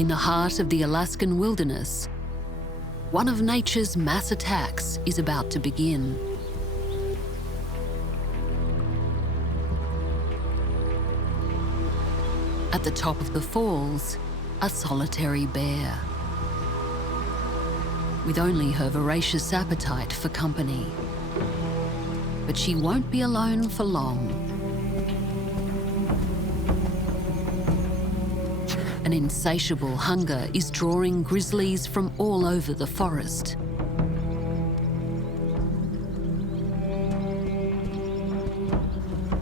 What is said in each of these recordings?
In the heart of the Alaskan wilderness, one of nature's mass attacks is about to begin. At the top of the falls, a solitary bear, with only her voracious appetite for company. But she won't be alone for long. An insatiable hunger is drawing grizzlies from all over the forest.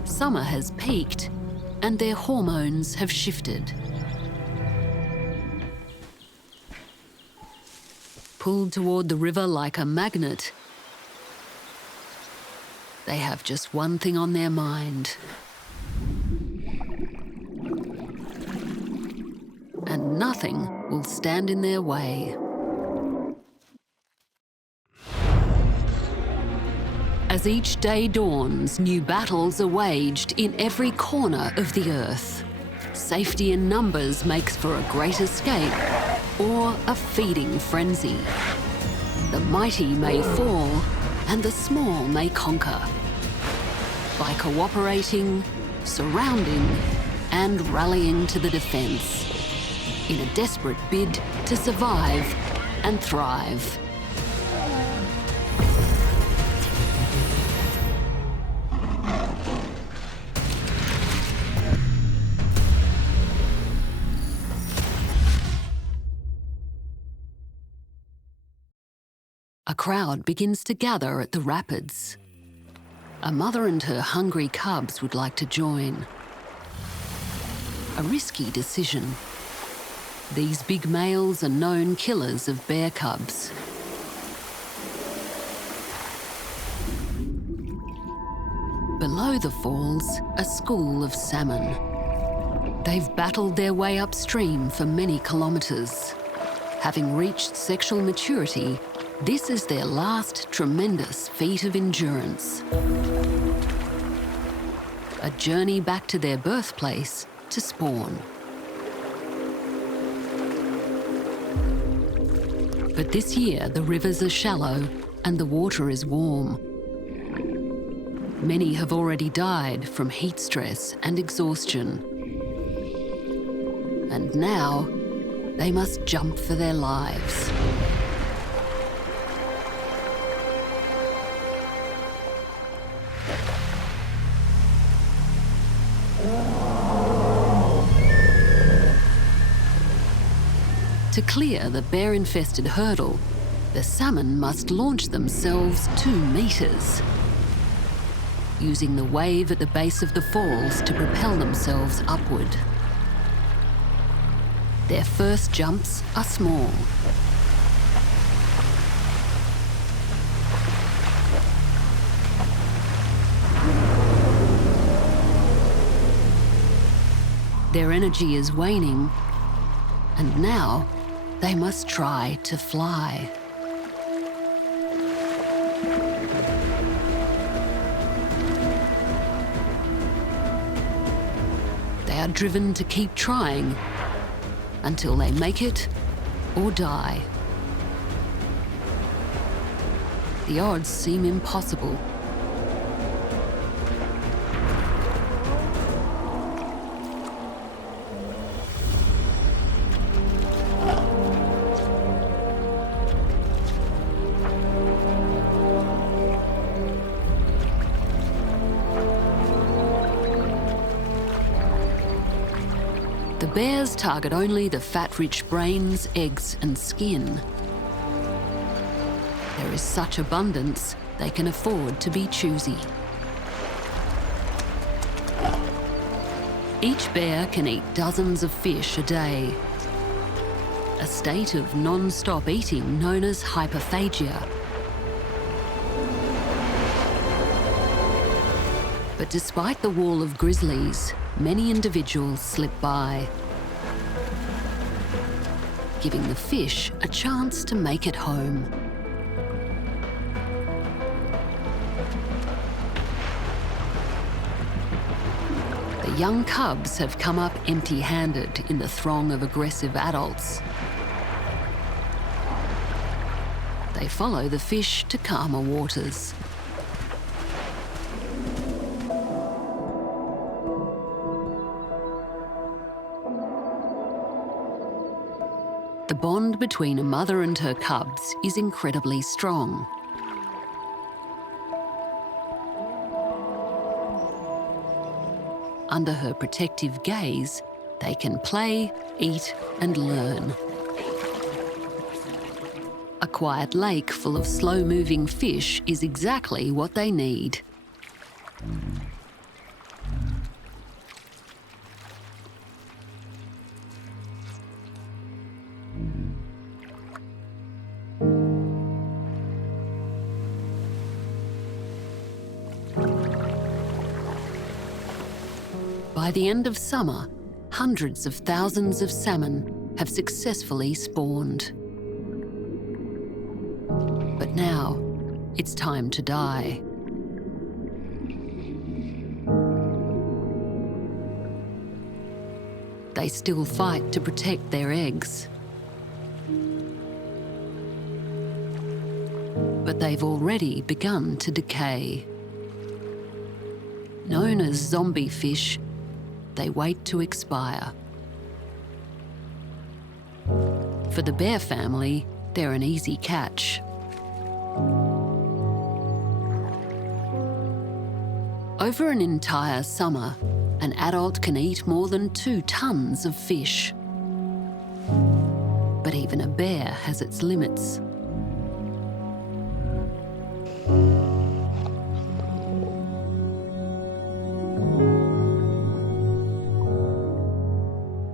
Summer has peaked, and their hormones have shifted. Pulled toward the river like a magnet, they have just one thing on their mind. And nothing will stand in their way. As each day dawns, new battles are waged in every corner of the earth. Safety in numbers makes for a great escape or a feeding frenzy. The mighty may fall and the small may conquer. By cooperating, surrounding, and rallying to the defense, in a desperate bid to survive and thrive. A crowd begins to gather at the rapids. A mother and her hungry cubs would like to join. A risky decision. These big males are known killers of bear cubs. Below the falls, a school of salmon. They've battled their way upstream for many kilometres. Having reached sexual maturity, this is their last tremendous feat of endurance. A journey back to their birthplace to spawn. But this year, the rivers are shallow and the water is warm. Many have already died from heat stress and exhaustion. And now, they must jump for their lives. To clear the bear-infested hurdle, the salmon must launch themselves 2 meters, using the wave at the base of the falls to propel themselves upward. Their first jumps are small. Their energy is waning, and now they must try to fly. They are driven to keep trying until they make it or die. The odds seem impossible. The bears target only the fat-rich brains, eggs, and skin. There is such abundance, they can afford to be choosy. Each bear can eat dozens of fish a day, a state of non-stop eating known as hyperphagia. But despite the wall of grizzlies, many individuals slip by, giving the fish a chance to make it home. The young cubs have come up empty-handed in the throng of aggressive adults. They follow the fish to calmer waters. The bond between a mother and her cubs is incredibly strong. Under her protective gaze, they can play, eat, and learn. A quiet lake full of slow-moving fish is exactly what they need. By the end of summer, hundreds of thousands of salmon have successfully spawned. But now, it's time to die. They still fight to protect their eggs. But they've already begun to decay. Known as zombie fish, they wait to expire. For the bear family, they're an easy catch. Over an entire summer, an adult can eat more than 2 tons of fish. But even a bear has its limits.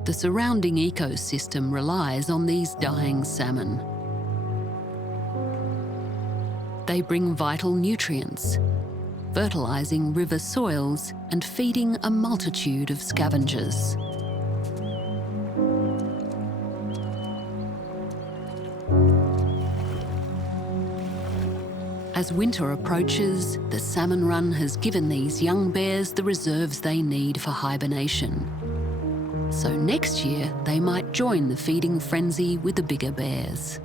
The surrounding ecosystem relies on these dying salmon. They bring vital nutrients, fertilizing river soils and feeding a multitude of scavengers. As winter approaches, the salmon run has given these young bears the reserves they need for hibernation. So next year, they might join the feeding frenzy with the bigger bears.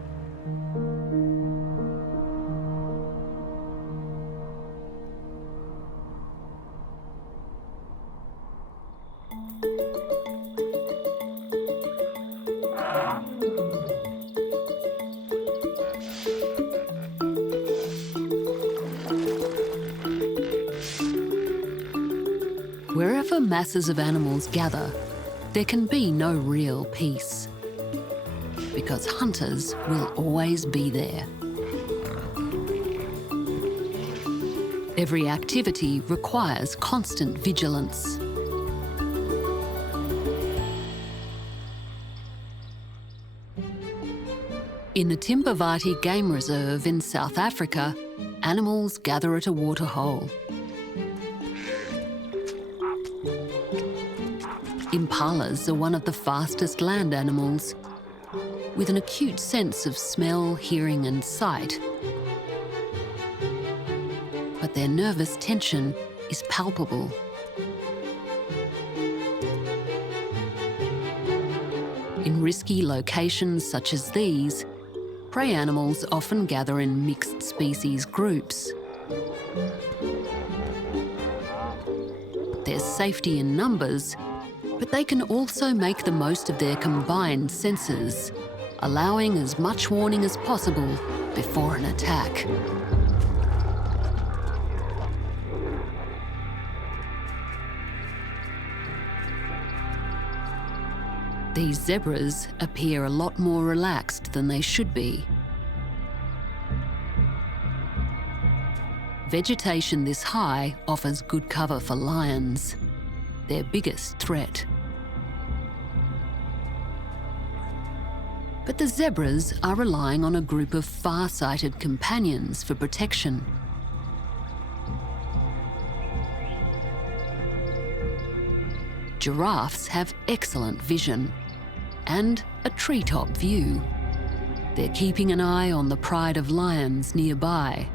Wherever masses of animals gather, there can be no real peace, because hunters will always be there. Every activity requires constant vigilance. In the Timbavati Game Reserve in South Africa, animals gather at a waterhole. Impalas are one of the fastest land animals, with an acute sense of smell, hearing and sight. But their nervous tension is palpable. In risky locations such as these, prey animals often gather in mixed species groups. There's safety in numbers, but they can also make the most of their combined senses, allowing as much warning as possible before an attack. These zebras appear a lot more relaxed than they should be. Vegetation this high offers good cover for lions, their biggest threat. But the zebras are relying on a group of far-sighted companions for protection. Giraffes have excellent vision and a treetop view. They're keeping an eye on the pride of lions nearby.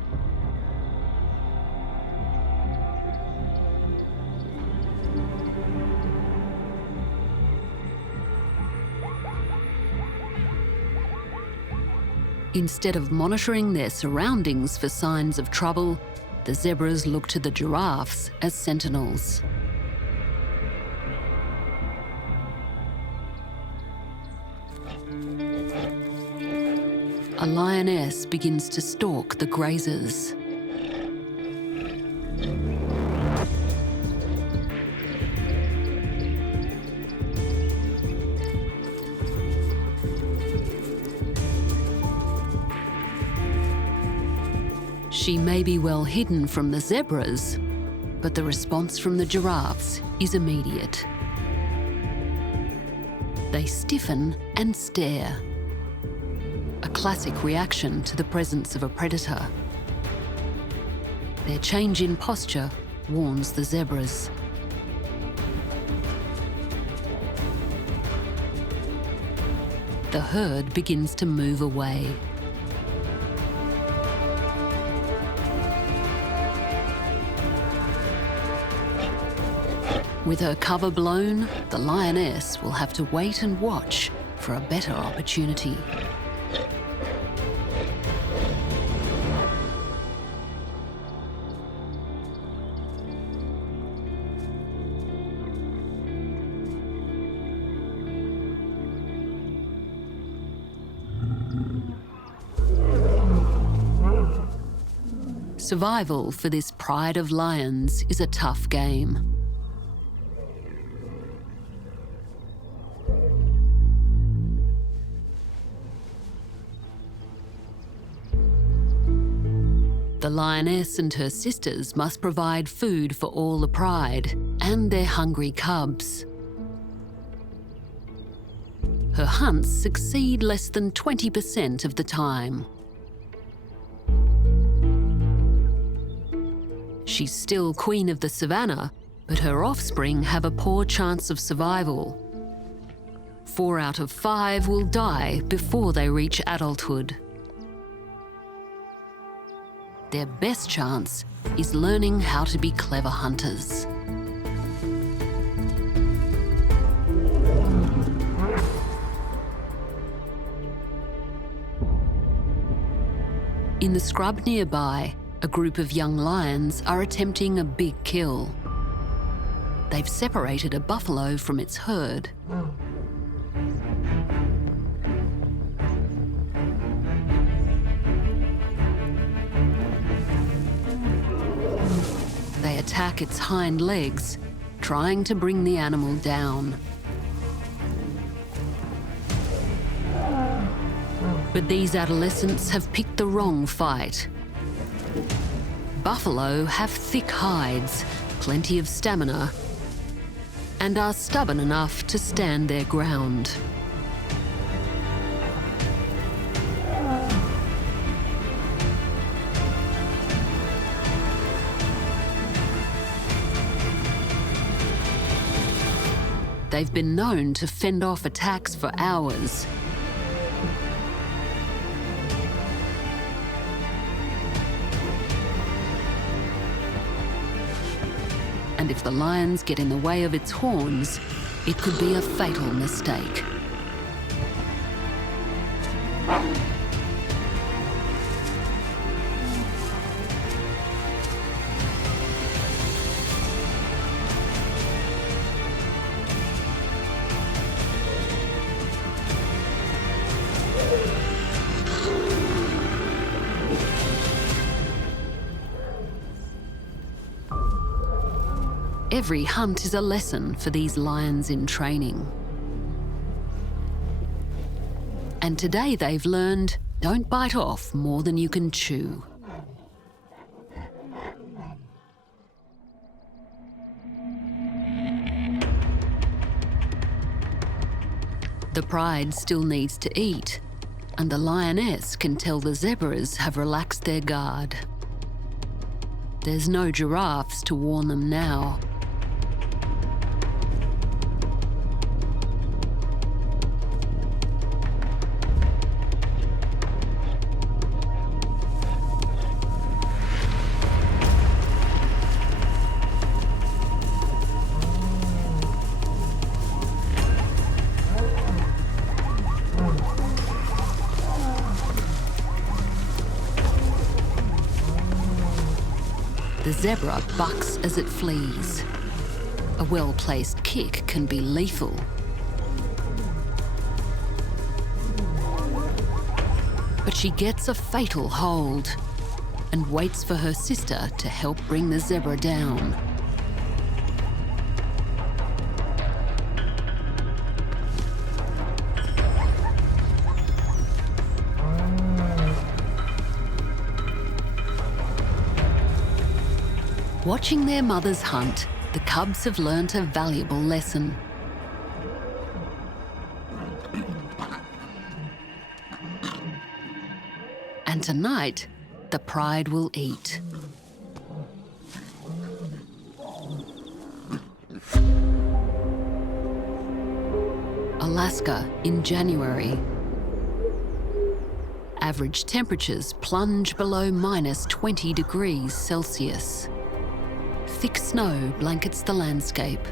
Instead of monitoring their surroundings for signs of trouble, the zebras look to the giraffes as sentinels. A lioness begins to stalk the grazers. She may be well hidden from the zebras, but the response from the giraffes is immediate. They stiffen and stare, a classic reaction to the presence of a predator. Their change in posture warns the zebras. The herd begins to move away. With her cover blown, the lioness will have to wait and watch for a better opportunity. Survival for this pride of lions is a tough game. The lioness and her sisters must provide food for all the pride and their hungry cubs. Her hunts succeed less than 20% of the time. She's still queen of the savannah, but her offspring have a poor chance of survival. 4 out of 5 will die before they reach adulthood. Their best chance is learning how to be clever hunters. In the scrub nearby, a group of young lions are attempting a big kill. They've separated a buffalo from its herd. They attack its hind legs, trying to bring the animal down. But these adolescents have picked the wrong fight. Buffalo have thick hides, plenty of stamina, and are stubborn enough to stand their ground. They've been known to fend off attacks for hours. And if the lions get in the way of its horns, it could be a fatal mistake. Every hunt is a lesson for these lions in training. And today they've learned, don't bite off more than you can chew. The pride still needs to eat, and the lioness can tell the zebras have relaxed their guard. There's no giraffes to warn them now. zebra bucks as it flees. A well-placed kick can be lethal. But she gets a fatal hold and waits for her sister to help bring the zebra down. Watching their mothers hunt, the cubs have learnt a valuable lesson. And tonight, the pride will eat. Alaska in January. Average temperatures plunge below -20 degrees Celsius. Thick snow blankets the landscape.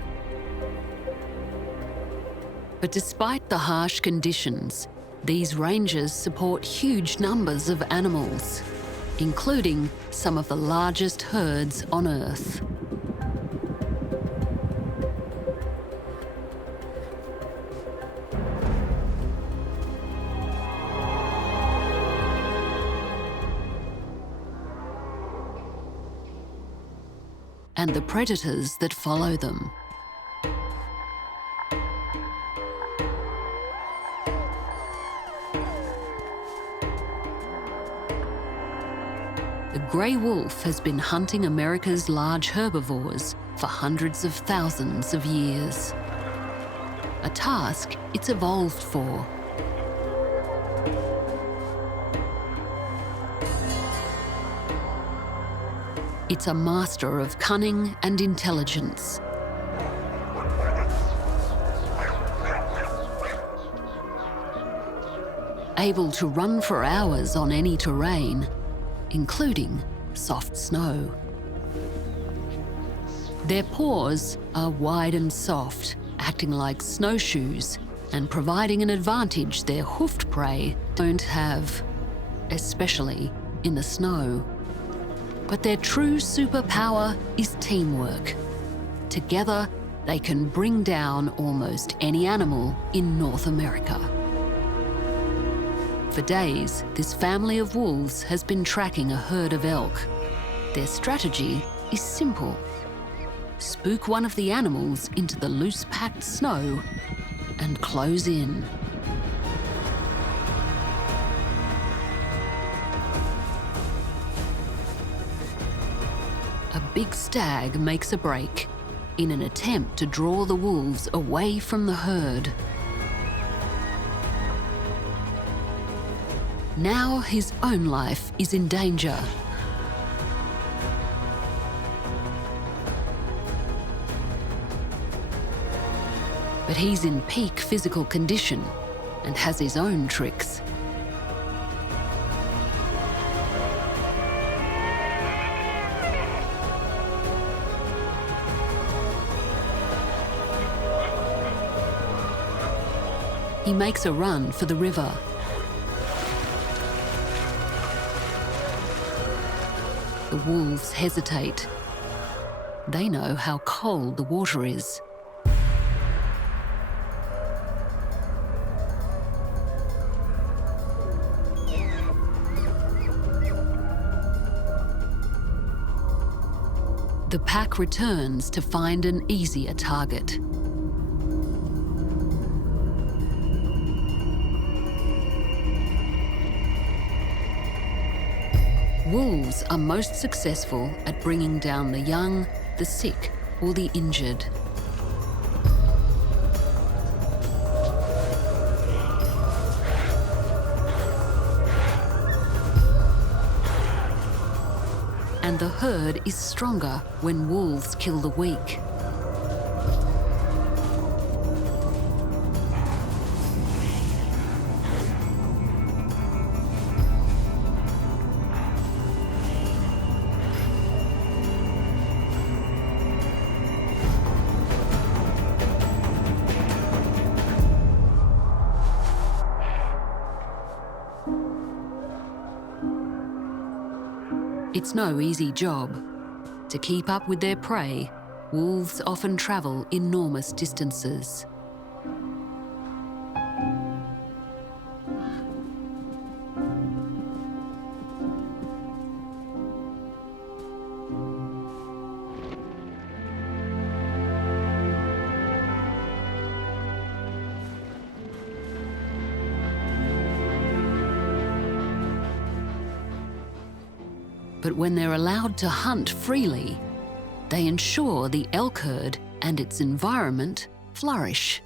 But despite the harsh conditions, these ranges support huge numbers of animals, including some of the largest herds on Earth. And the predators that follow them. The grey wolf has been hunting America's large herbivores for hundreds of thousands of years. A task it's evolved for. It's a master of cunning and intelligence. Able to run for hours on any terrain, including soft snow. Their paws are wide and soft, acting like snowshoes and providing an advantage their hoofed prey don't have, especially in the snow. But their true superpower is teamwork. Together, they can bring down almost any animal in North America. For days, this family of wolves has been tracking a herd of elk. Their strategy is simple. Spook one of the animals into the loose-packed snow and close in. A big stag makes a break in an attempt to draw the wolves away from the herd. Now his own life is in danger. But he's in peak physical condition and has his own tricks. He makes a run for the river. The wolves hesitate. They know how cold the water is. The pack returns to find an easier target. Wolves are most successful at bringing down the young, the sick, or the injured. And the herd is stronger when wolves kill the weak. It's no easy job. To keep up with their prey, wolves often travel enormous distances. But when they're allowed to hunt freely, they ensure the elk herd and its environment flourish.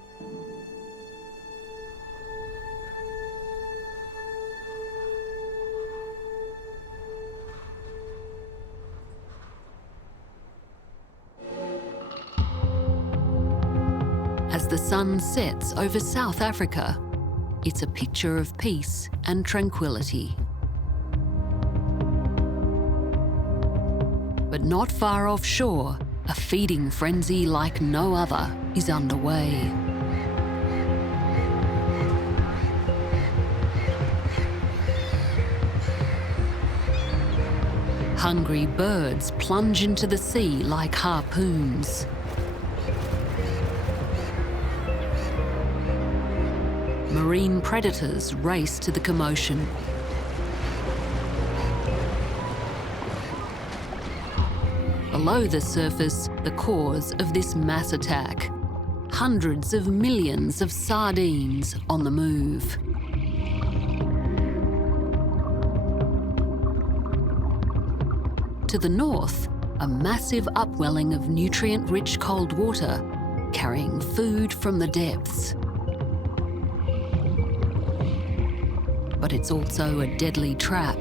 As the sun sets over South Africa, it's a picture of peace and tranquility. But not far offshore, a feeding frenzy like no other is underway. Hungry birds plunge into the sea like harpoons. Marine predators race to the commotion. Below the surface, the cause of this mass attack. Hundreds of millions of sardines on the move. To the north, a massive upwelling of nutrient-rich cold water, carrying food from the depths. But it's also a deadly trap.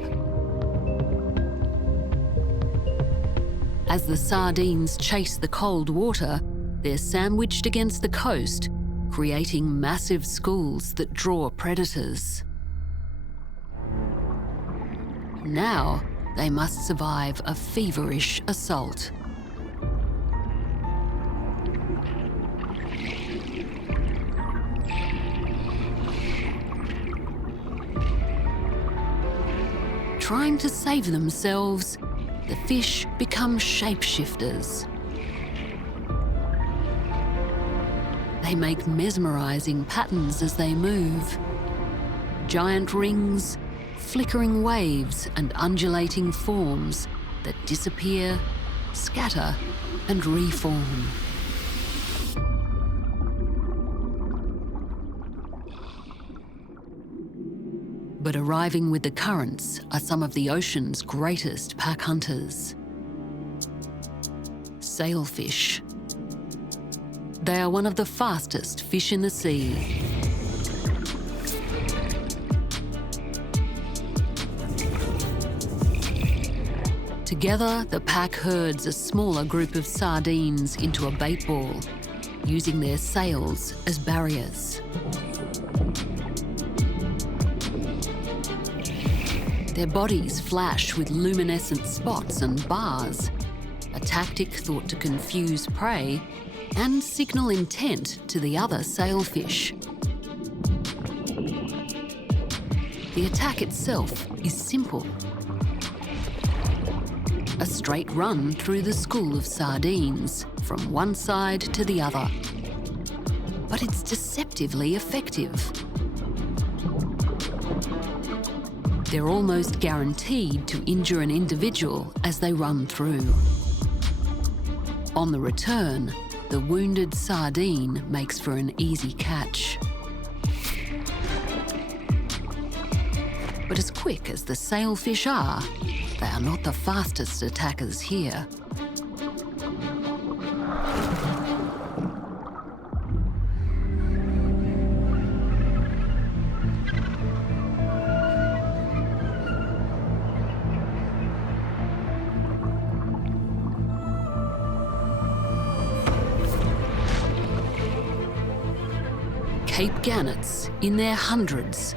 As the sardines chase the cold water, they're sandwiched against the coast, creating massive schools that draw predators. Now, they must survive a feverish assault. Trying to save themselves, the fish become shapeshifters. They make mesmerizing patterns as they move. Giant rings, flickering waves, and undulating forms that disappear, scatter, and reform. But arriving with the currents are some of the ocean's greatest pack hunters. Sailfish. They are one of the fastest fish in the sea. Together, the pack herds a smaller group of sardines into a bait ball, using their sails as barriers. Their bodies flash with luminescent spots and bars, a tactic thought to confuse prey and signal intent to the other sailfish. The attack itself is simple. A straight run through the school of sardines, from one side to the other. But it's deceptively effective. They're almost guaranteed to injure an individual as they run through. On the return, the wounded sardine makes for an easy catch. But as quick as the sailfish are, they are not the fastest attackers here. Cape gannets, in their hundreds,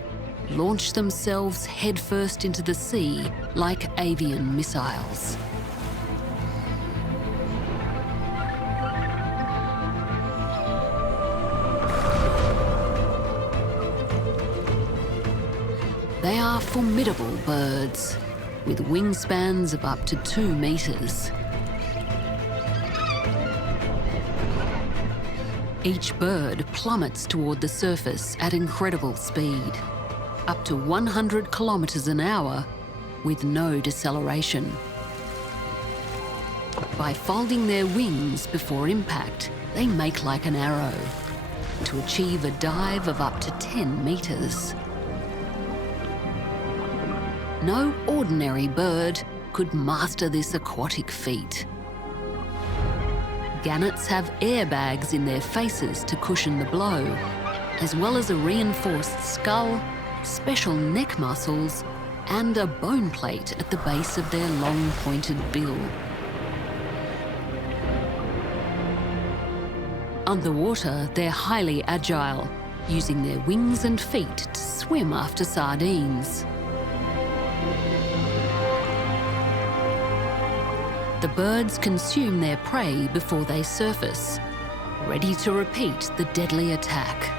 launch themselves headfirst into the sea like avian missiles. They are formidable birds, with wingspans of up to 2 meters. Each bird plummets toward the surface at incredible speed, up to 100 kilometres an hour, with no deceleration. By folding their wings before impact, they make like an arrow to achieve a dive of up to 10 metres. No ordinary bird could master this aquatic feat. Gannets have airbags in their faces to cushion the blow, as well as a reinforced skull, special neck muscles, and a bone plate at the base of their long pointed bill. Underwater, they're highly agile, using their wings and feet to swim after sardines. The birds consume their prey before they surface, ready to repeat the deadly attack.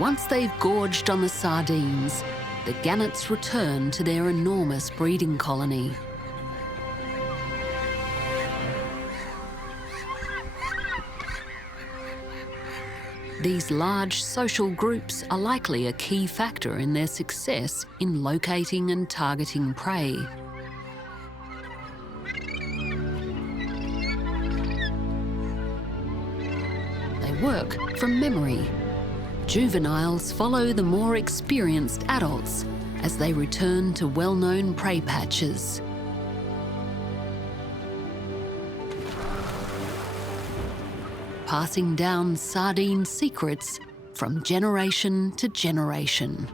Once they've gorged on the sardines, the gannets return to their enormous breeding colony. These large social groups are likely a key factor in their success in locating and targeting prey. They work from memory. Juveniles follow the more experienced adults as they return to well-known prey patches. Passing down sardine secrets from generation to generation.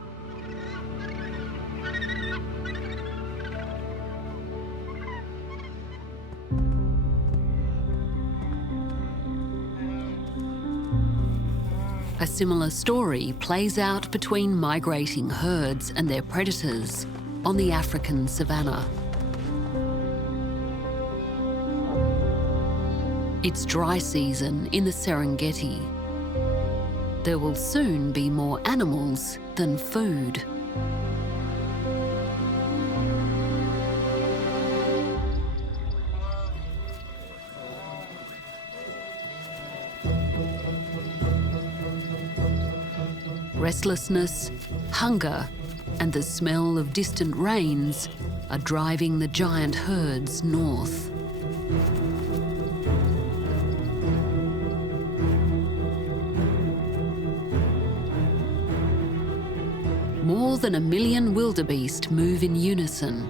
A similar story plays out between migrating herds and their predators on the African savanna. It's dry season in the Serengeti. There will soon be more animals than food. Restlessness, hunger, and the smell of distant rains are driving the giant herds north. More than 1 million wildebeest move in unison,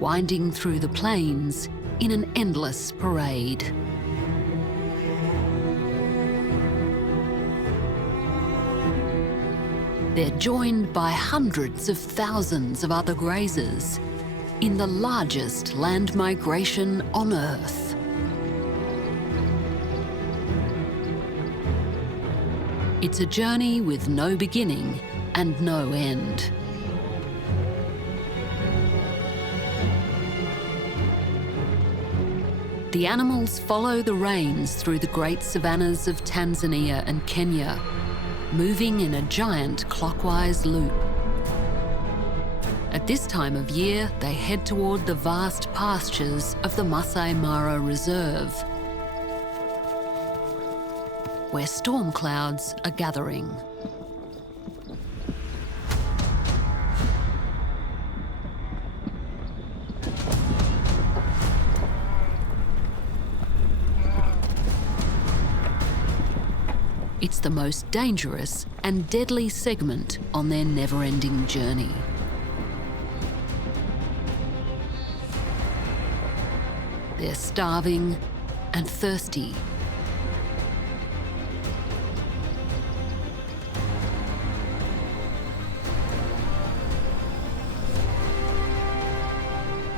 winding through the plains in an endless parade. They're joined by hundreds of thousands of other grazers in the largest land migration on Earth. It's a journey with no beginning and no end. The animals follow the rains through the great savannas of Tanzania and Kenya, moving in a giant clockwise loop. At this time of year, they head toward the vast pastures of the Masai Mara Reserve, where storm clouds are gathering. It's the most dangerous and deadly segment on their never-ending journey. They're starving and thirsty.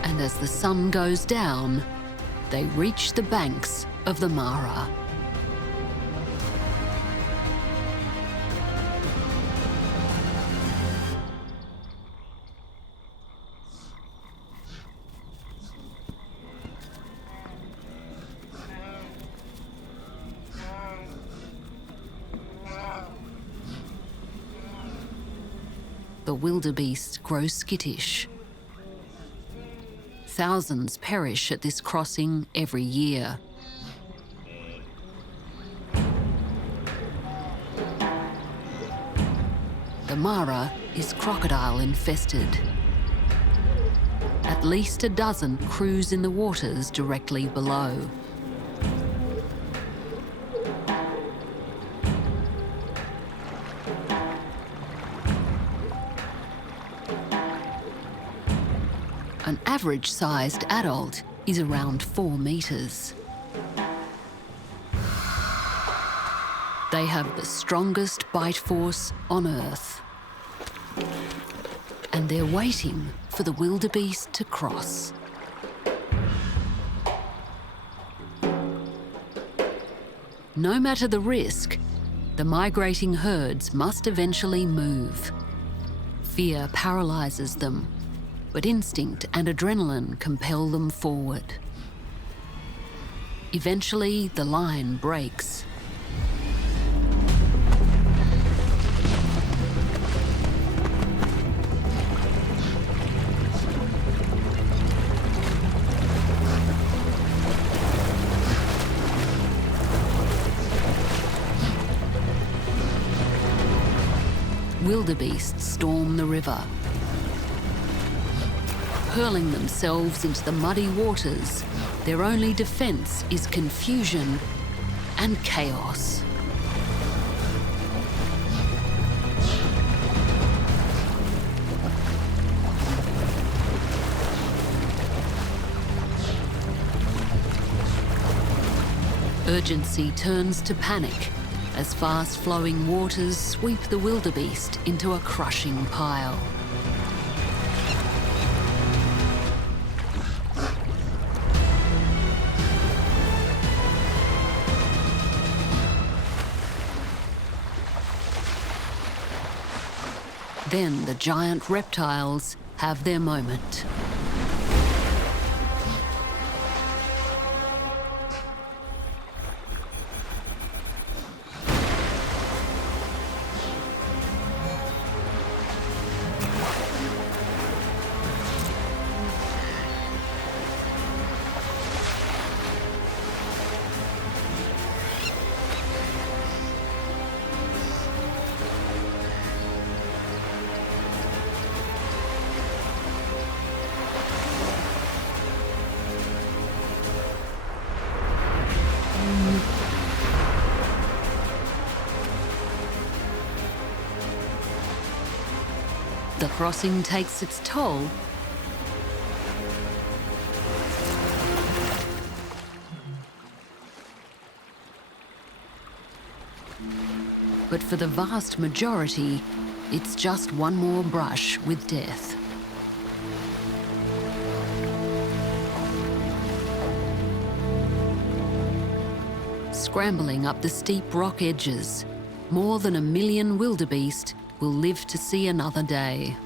And as the sun goes down, they reach the banks of the Mara. The wildebeest grow skittish. Thousands perish at this crossing every year. The Mara is crocodile infested. At least a dozen cruise in the waters directly below. An average-sized adult is around 4 meters. They have the strongest bite force on Earth. And they're waiting for the wildebeest to cross. No matter the risk, the migrating herds must eventually move. Fear paralyzes them, but instinct and adrenaline compel them forward. Eventually, the line breaks. Wildebeest storm the river, hurling themselves into the muddy waters. Their only defense is confusion and chaos. Urgency turns to panic as fast-flowing waters sweep the wildebeest into a crushing pile. Then the giant reptiles have their moment. The crossing takes its toll. But for the vast majority, it's just one more brush with death. Scrambling up the steep rock edges, more than 1 million wildebeest will live to see another day.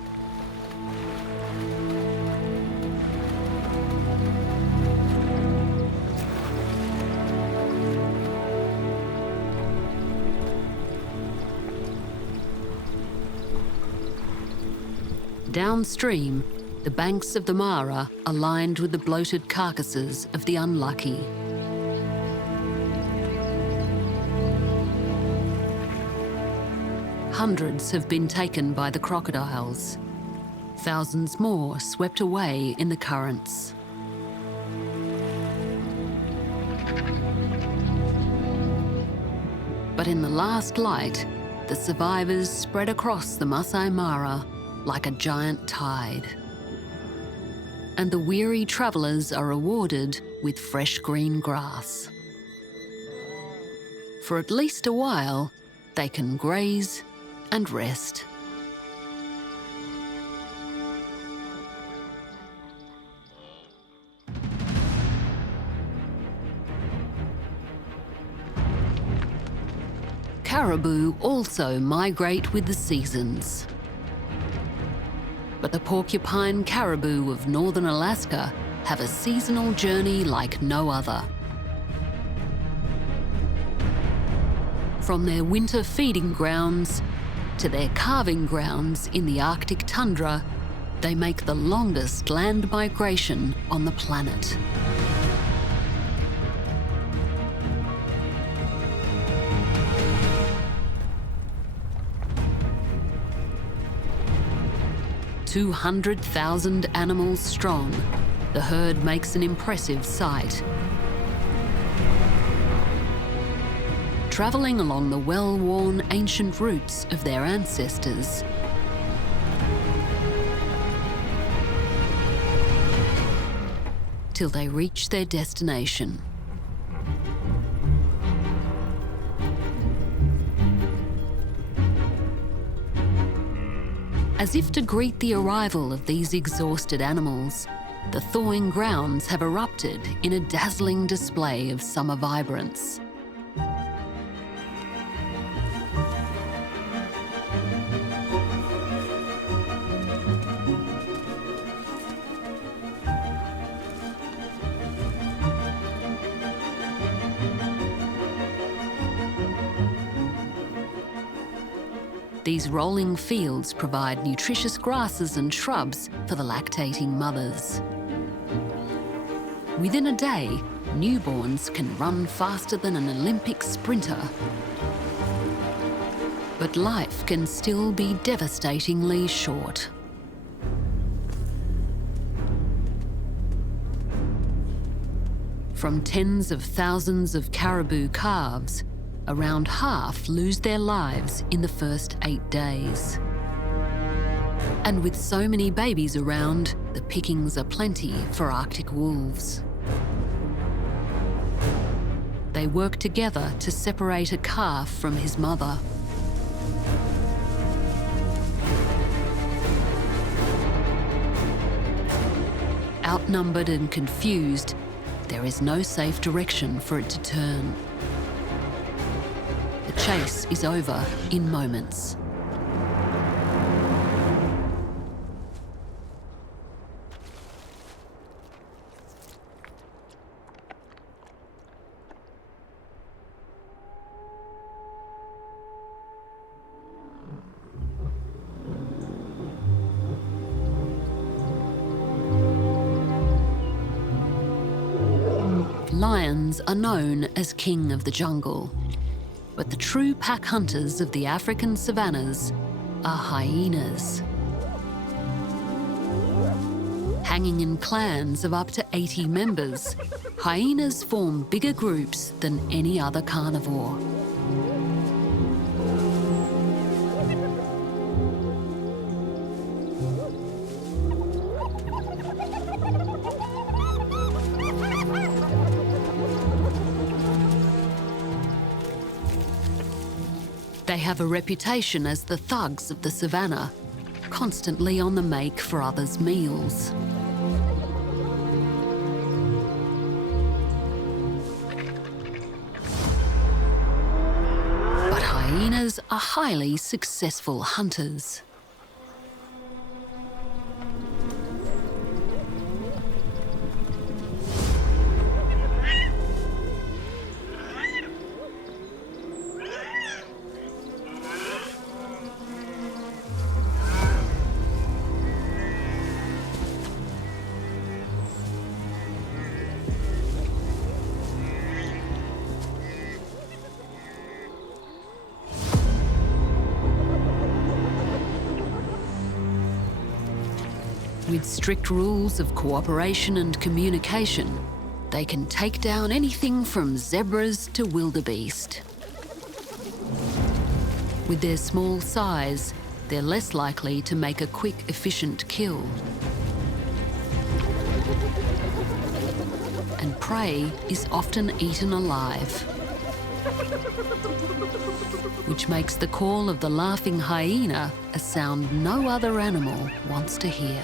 Downstream, the banks of the Mara are lined with the bloated carcasses of the unlucky. Hundreds have been taken by the crocodiles. Thousands more swept away in the currents. But in the last light, the survivors spread across the Masai Mara like a giant tide. And the weary travellers are rewarded with fresh green grass. For at least a while, they can graze and rest. Caribou also migrate with the seasons. But the porcupine caribou of northern Alaska have a seasonal journey like no other. From their winter feeding grounds to their calving grounds in the Arctic tundra, They make the longest land migration on the planet. "200,000 animals strong, the herd makes an impressive sight. Travelling along the well-worn ancient routes of their ancestors. Till they reach their destination. As if to greet the arrival of these exhausted animals, the thawing grounds have erupted in a dazzling display of summer vibrance. These rolling fields provide nutritious grasses and shrubs for the lactating mothers. Within a day, newborns can run faster than an Olympic sprinter. But life can still be devastatingly short. From tens of thousands of caribou calves, around half lose their lives in the first 8 days. And with so many babies around, the pickings are plenty for Arctic wolves. They work together to separate a calf from his mother. Outnumbered and confused, there is no safe direction for it to turn. The chase is over in moments. Lions are known as king of the jungle, but the true pack hunters of the African savannas are hyenas. Hanging in clans of up to 80 members, hyenas form bigger groups than any other carnivore. They have a reputation as the thugs of the savannah, constantly on the make for others' meals. But hyenas are highly successful hunters. With strict rules of cooperation and communication, they can take down anything from zebras to wildebeest. With their small size, they're less likely to make a quick, efficient kill. And prey is often eaten alive, which makes the call of the laughing hyena a sound no other animal wants to hear.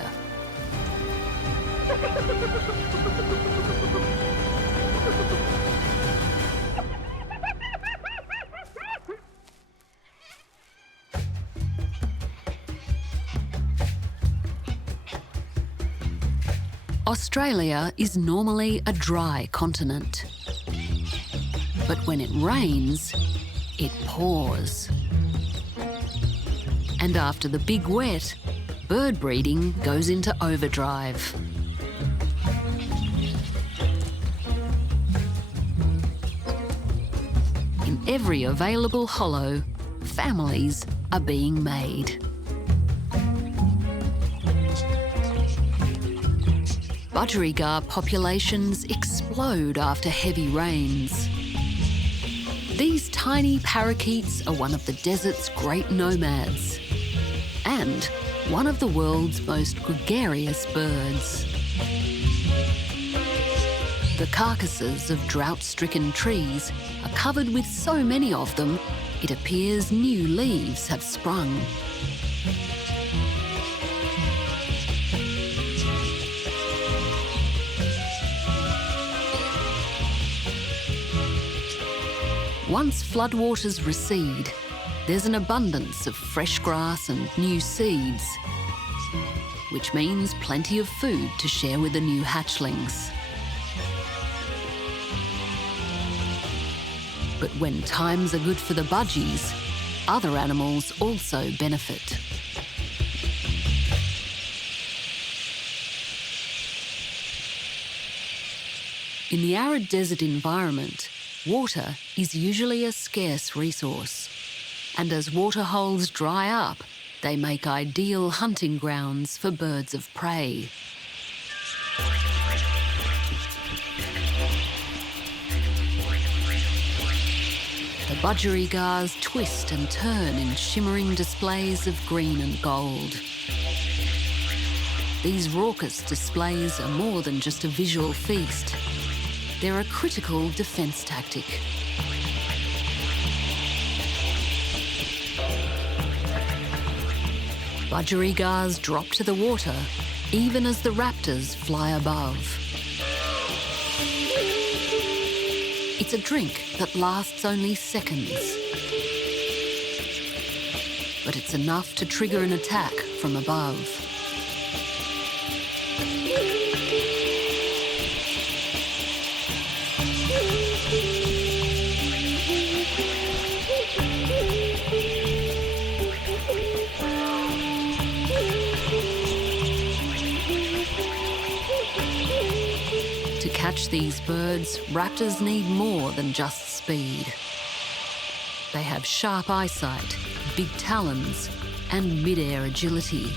Australia is normally a dry continent. But when it rains, it pours. And after the big wet, bird breeding goes into overdrive. In every available hollow, families are being made. Budgerigar populations explode after heavy rains. These tiny parakeets are one of the desert's great nomads and one of the world's most gregarious birds. The carcasses of drought-stricken trees are covered with so many of them, it appears new leaves have sprung. Once floodwaters recede, there's an abundance of fresh grass and new seeds, which means plenty of food to share with the new hatchlings. But when times are good for the budgies, other animals also benefit. In the arid desert environment, water is usually a scarce resource, and as water holes dry up, they make ideal hunting grounds for birds of prey. The budgerigars twist and turn in shimmering displays of green and gold. These raucous displays are more than just a visual feast. They're a critical defence tactic. Budgerigars drop to the water even as the raptors fly above. It's a drink that lasts only seconds, but it's enough to trigger an attack from above. To catch these birds, raptors need more than just speed. They have sharp eyesight, big talons, and mid-air agility.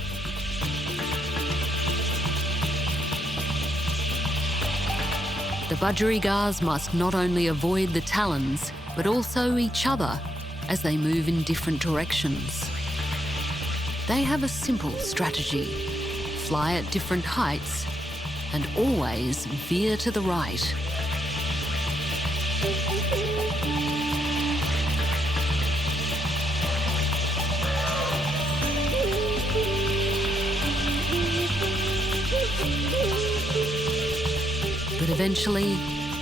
The budgerigars must not only avoid the talons, but also each other as they move in different directions. They have a simple strategy: fly at different heights and always veer to the right. But eventually,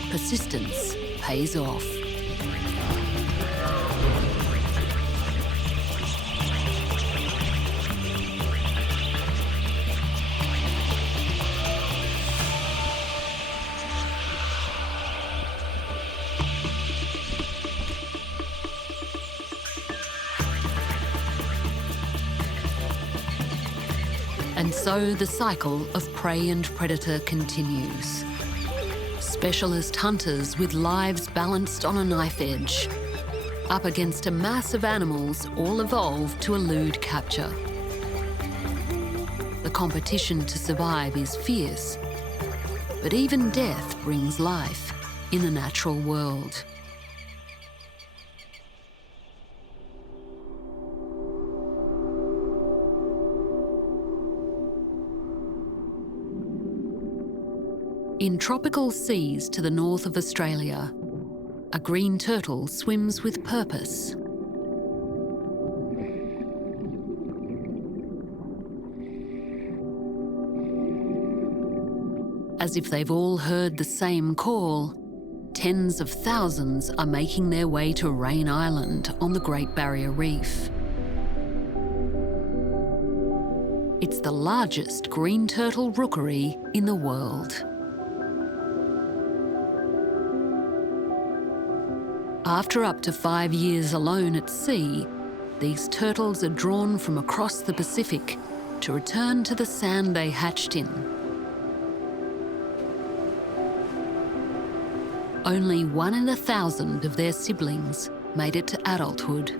persistence pays off. And so the cycle of prey and predator continues. Specialist hunters with lives balanced on a knife edge, up against a mass of animals all evolved to elude capture. The competition to survive is fierce, but even death brings life in the natural world. In tropical seas to the north of Australia, a green turtle swims with purpose. As if they've all heard the same call, tens of thousands are making their way to Rain Island on the Great Barrier Reef. It's the largest green turtle rookery in the world. After up to 5 years alone at sea, these turtles are drawn from across the Pacific to return to the sand they hatched in. Only 1 in 1,000 of their siblings made it to adulthood.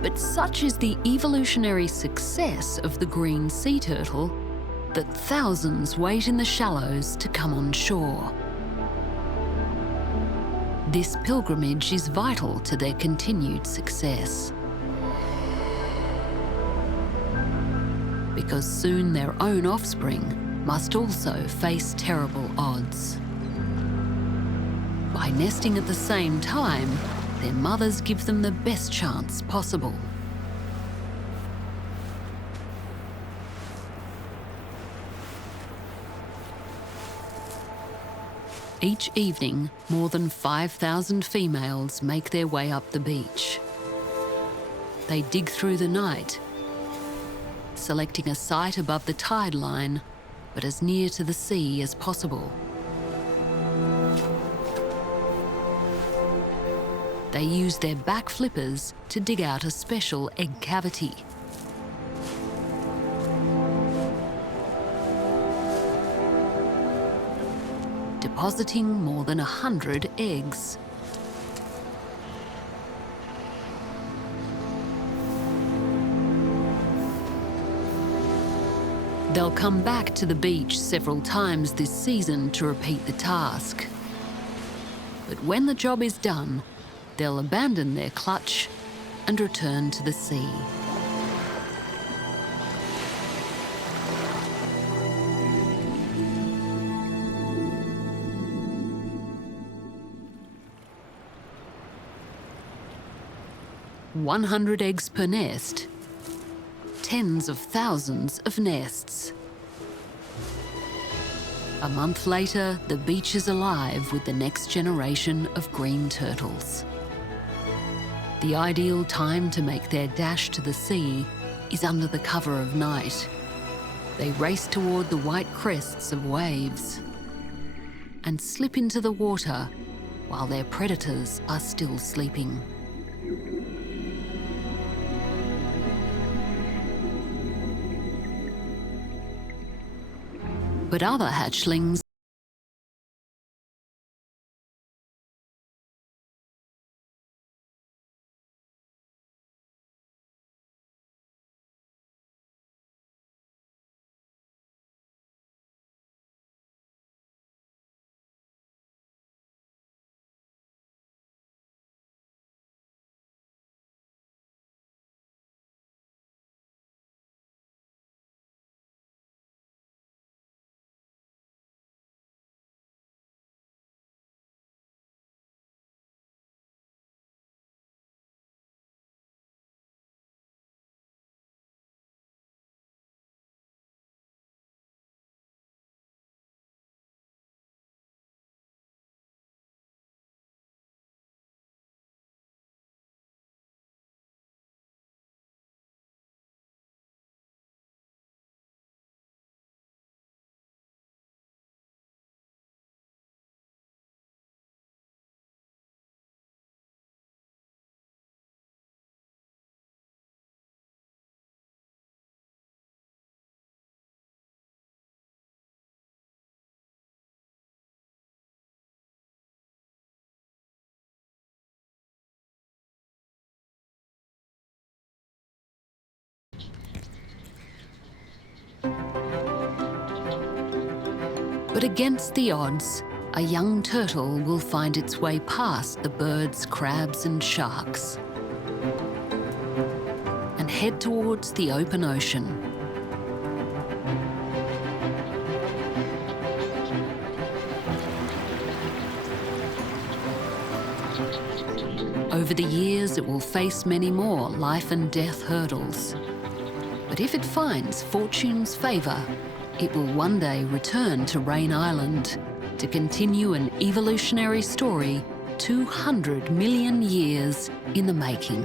But such is the evolutionary success of the green sea turtle that thousands wait in the shallows to come on shore. This pilgrimage is vital to their continued success, because soon their own offspring must also face terrible odds. By nesting at the same time, their mothers give them the best chance possible. Each evening, more than 5,000 females make their way up the beach. They dig through the night, selecting a site above the tide line, but as near to the sea as possible. They use their back flippers to dig out a special egg cavity. Depositing more than 100 eggs. They'll come back to the beach several times this season to repeat the task. But when the job is done, they'll abandon their clutch and return to the sea. "100 eggs per nest, tens of thousands of nests." A month later, the beach is alive with the next generation of green turtles. The ideal time to make their dash to the sea is under the cover of night. They race toward the white crests of waves and slip into the water while their predators are still sleeping. But other hatchlings But against the odds, a young turtle will find its way past the birds, crabs and sharks and head towards the open ocean. Over the years, it will face many more life and death hurdles. But if it finds fortune's favour, it will one day return to Rain Island to continue an evolutionary story 200 million years in the making.